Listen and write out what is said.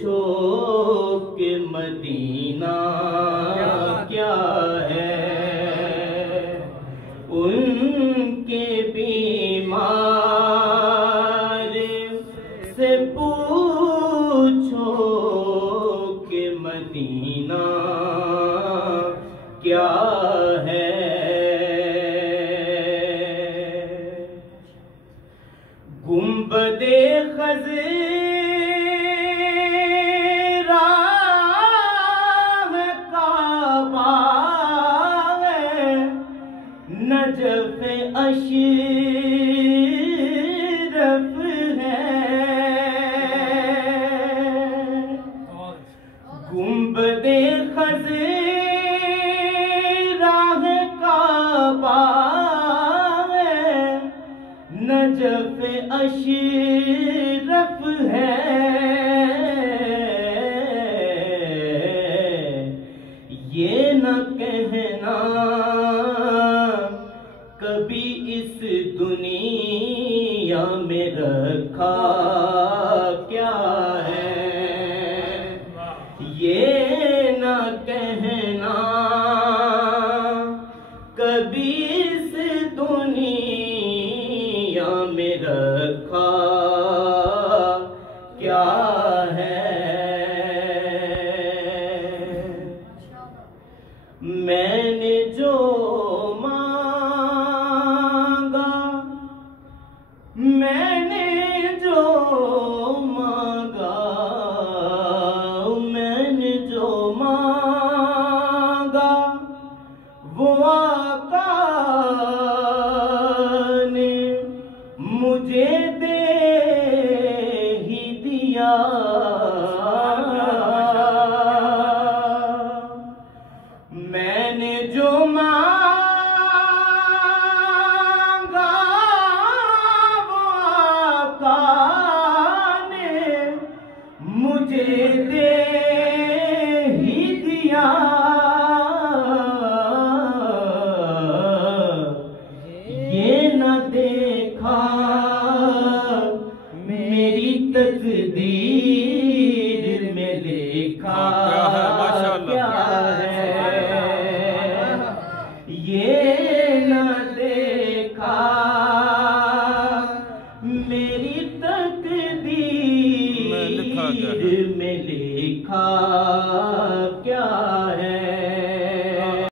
पूछो कि मदीना क्या है, उनके बीमार से पूछो कि मदीना क्या है। गुंबदे खज़रा है, काबा है, नजफ़ अशरफ है। गुंबदे खज़रा है, काबा है, नजफ़ अशरफ है। ये न कहना कभी इस दुनिया में रखा क्या है, ये न कहना कभी इस दुनिया में रखा क्या है। मैंने जो मांगा, मैंने जो मांगा, मैंने जो मांगा वो आका ने मुझे दे ही दिया। मैंने जो मांगा वो आका ने मुझे दे ही दिया। ये न देखा मेरी तकदीर में लिखा क्या है, ये न देखा मेरी तकदीर में लिखा क्या